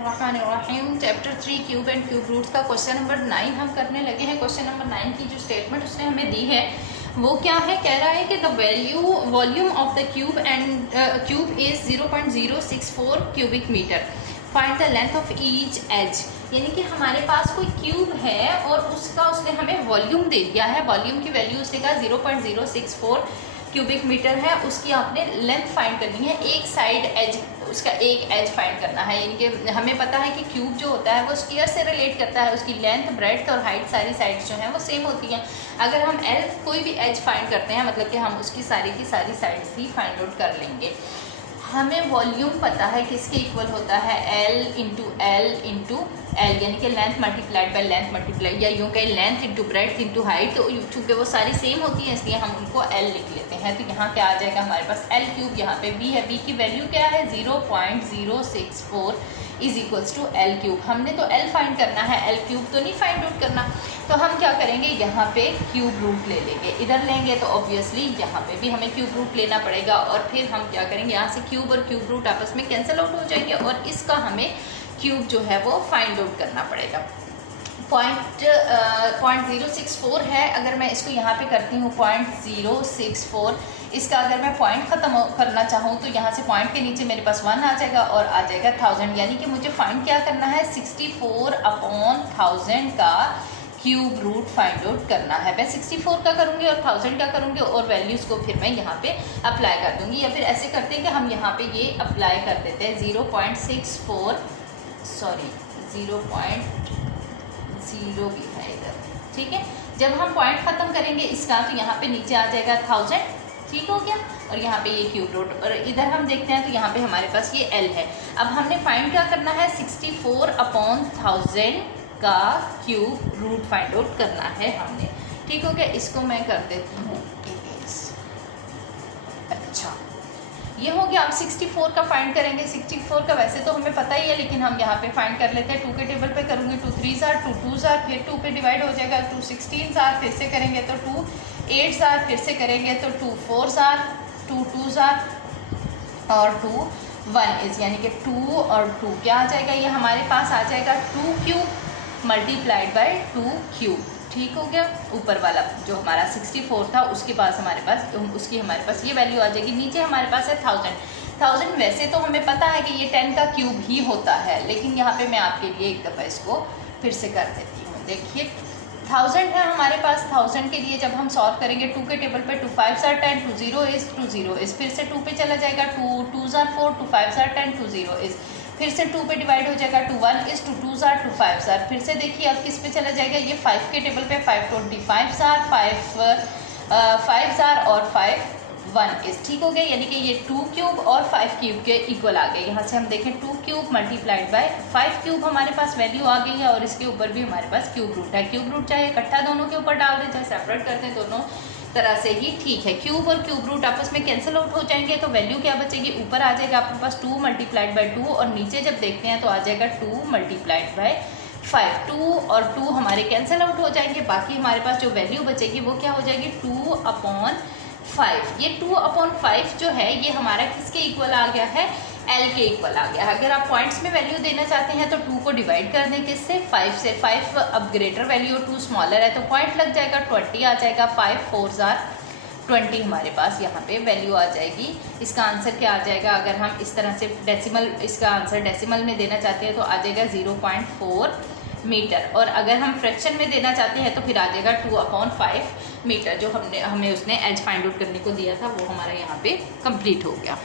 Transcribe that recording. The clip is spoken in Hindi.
बिस्मिल्लाहिर्रहमानिर्रहीम। Chapter 3 cube and cube roots का क्वेश्चन नंबर 9 हम करने लगे हैं। क्वेश्चन नंबर 9 की जो स्टेटमेंट उसने हमें दी है वो क्या है, कह रहा है कि the volume of the cube is 0.064 cubic metre. Find the length of each edge. यानी कि हमारे पास कोई क्यूब है और उसने हमें वॉल्यूम दे दिया है। वॉल्यूम की वैल्यू उसने कहा 0.064 क्यूबिक मीटर है। उसकी आपने लेंथ फाइंड करनी है, एक साइड एज, उसका एक एज फाइंड करना है। यानी कि हमें पता है कि क्यूब जो होता है वो स्फीयर से रिलेट करता है, उसकी लेंथ, ब्रेड्थ और हाइट सारी साइड्स जो हैं वो सेम होती हैं। अगर हम कोई भी एज फाइंड करते हैं मतलब कि हम उसकी सारी की सारी साइड्स ही फाइंड आउट कर लेंगे। हमें वॉल्यूम पता है किसके इक्वल होता है, L इंटू L, यानी कि length multiplied by length multiplied, या यूँ कहें length into breadth into height. तो चूँकि वो सारी सेम होती हैं इसलिए हम उनको L लिख लेते हैं। तो यहाँ क्या आ जाएगा हमारे पास L क्यूब, यहाँ पे B है, B की वैल्यू क्या है 0.064 is equals to L cube. हमने तो L फाइंड करना है, L क्यूब तो नहीं फाइंड आउट करना। तो हम क्या करेंगे, यहाँ पे क्यूब रूट ले लेंगे। इधर लेंगे तो ऑब्वियसली यहाँ पे भी हमें क्यूब रूट लेना पड़ेगा और फिर हम क्या करेंगे, यहाँ से क्यूब और क्यूब रूट आपस में कैंसिल आउट हो जाएंगे और इसका हमें क्यूब जो है वो फाइंड आउट करना पड़ेगा। 0.064 है। अगर मैं इसको यहाँ पे करती हूँ 0.064, इसका अगर मैं पॉइंट ख़त्म करना चाहूँ तो यहाँ से पॉइंट के नीचे मेरे पास 1 आ जाएगा और आ जाएगा 1000। यानी कि मुझे फाइंड क्या करना है, 64/1000 का क्यूब रूट फाइंड आउट करना है। मैं 64 का करूँगी और 1000 का करूँगी और वैल्यूज़ को फिर मैं यहाँ पे अप्लाई कर दूँगी। या फिर ऐसे करते हैं कि हम यहाँ पे ये अप्लाई कर देते हैं 0.0 भी है इधर, ठीक है। जब हम पॉइंट ख़त्म करेंगे इसका तो यहाँ पे नीचे आ जाएगा 1000, ठीक हो गया। और यहाँ पे ये क्यूब रूट, और इधर हम देखते हैं तो यहाँ पे हमारे पास ये L है। अब हमने फाइंड क्या करना है, 64/1000 का क्यूब रूट फाइंड आउट करना है हमने, ठीक हो गया। इसको मैं कर देती हूँ अच्छा, ये हो गया। अब 64 का फाइंड करेंगे। 64 का वैसे तो हमें पता ही है लेकिन हम यहाँ पे फाइंड कर लेते हैं। 2 के टेबल पे करूँगी 2 3s are 2 2s are, फिर 2 पे डिवाइड हो जाएगा 2 16s are, फिर से करेंगे तो 2 8s are, फिर से करेंगे तो 2 4s are, 2 2s are और 2 1 is, यानी कि 2 और 2 क्या आ जाएगा, ये हमारे पास आ जाएगा 2 क्यूब मल्टीप्लाइड बाय 2 क्यूब, ठीक हो गया। ऊपर वाला जो हमारा 64 था उसके पास हमारे पास ये वैल्यू आ जाएगी। नीचे हमारे पास है 1000। वैसे तो हमें पता है कि ये 10 का क्यूब ही होता है, लेकिन यहाँ पे मैं आपके लिए एक दफ़ा इसको फिर से कर देती हूँ। देखिए 1000 है हमारे पास। 1000 के लिए जब हम सॉल्व करेंगे 2 के टेबल पे 2 5s are 10, 2 0 is, 2 0 is, फिर से 2 पे चला जाएगा 2 2s are 4, 2 5s are 10, 2 0 is, फिर से 2 पे डिवाइड हो जाएगा 2 1 is, 2 2s are, 2 5s are, फिर से देखिए अब किस पे चला जाएगा, ये 5 के टेबल पे 5 25s are, 5s are और 5 1 is, ठीक हो गया। यानी कि ये 2 क्यूब और 5 क्यूब के इक्वल आ गए। यहाँ से हम देखें 2 क्यूब मल्टीप्लाइड बाय 5 क्यूब हमारे पास वैल्यू आ गई है और इसके ऊपर भी हमारे पास क्यूब रूट है। क्यूब रूट चाहे इकट्ठा दोनों के ऊपर डाल दें चाहे सेपरेट कर दें, दोनों तरह से ही ठीक है। क्यूब और क्यूब रूट आपस में कैंसिल आउट हो जाएंगे तो वैल्यू क्या बचेगी, ऊपर आ जाएगा आपके पास 2 मल्टीप्लाइड बाय 2 और नीचे जब देखते हैं तो आ जाएगा 2 मल्टीप्लाइड बाय 5। 2 और 2 हमारे कैंसिल आउट हो जाएंगे। बाकी हमारे पास जो वैल्यू बचेगी वो क्या हो जाएगी, 2/5। ये 2/5 जो है ये हमारा किसके इक्वल आ गया है, L के इक्वल आ गया है। अगर आप पॉइंट्स में वैल्यू देना चाहते हैं तो 2 को डिवाइड कर दें किससे, 5 से। 5 अब ग्रेटर वैल्यू, 2 स्मॉलर है तो पॉइंट लग जाएगा, 20 आ जाएगा। 5 4s are 20 हमारे पास यहाँ पे वैल्यू आ जाएगी। इसका आंसर क्या आ जाएगा, अगर हम इस तरह से डेसिमल, इसका आंसर डेसिमल में देना चाहते हैं तो आ जाएगा 0.4 मीटर, और अगर हम फ्रैक्शन में देना चाहते हैं तो फिर आ जाएगा 2/5 मीटर। जो हमें उसने एज फाइंड आउट करने को दिया था वो हमारा यहाँ पे कंप्लीट हो गया।